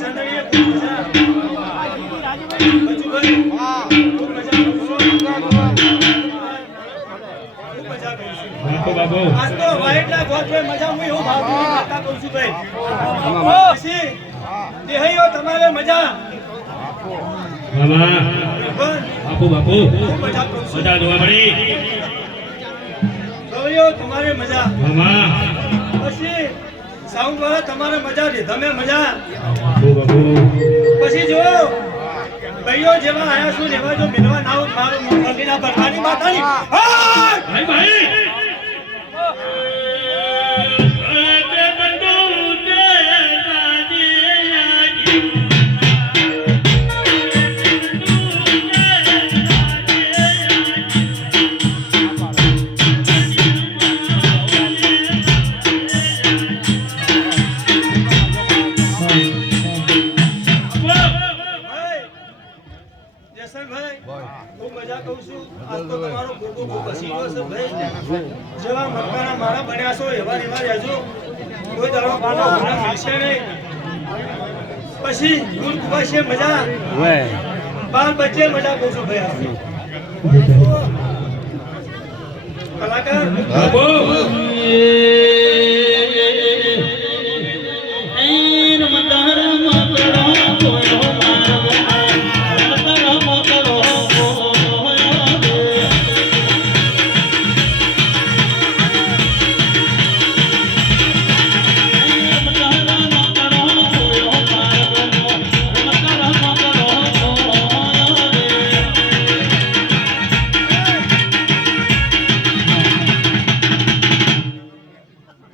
ચાંદણીએ ખૂબ મજા. બચુભાઈ ખૂબ મજા કરું છું. ખૂબ મજા કરું છું. આજ તો વાઈટલા ગોઠવે મજા હું એવું ભાવથી કરતા કરું છું ભાઈ. પછી દેહૈયો તમારે મજા. બાપુ બાપુ ખૂબ મજા કરું છું. મજા જોવા મળી. ગવૈયો તમારે મજા. મામા પછી સાઉન્ડ વાળા તમારે મજા દે તમે મજા. બાપુ બાપુ પછી જો ભાઈઓ જેવા આયા છું એવા જો મિલવા ના હોય મારું મગીના બરખાની માતાની ભાઈ ભાઈ ખૂબ મજા કહું છું. આજ તો તમારો ગોગો ખૂબ હસી ગયો છે ભાઈ. જેવા મકાના મારા બન્યા છો એવા એવા રહેજો. કોઈ દાડો બાનો મને મિલશે નહીં. પછી દૂર કુવાશે મજા. બાર બચ્ચે મજા કહું છું ભાઈ. કલાકાર બાપુ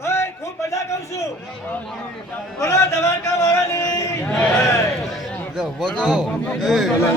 ભાઈ ખૂબ મજા કહું છું. બોલો દ્વારકા વાળાની.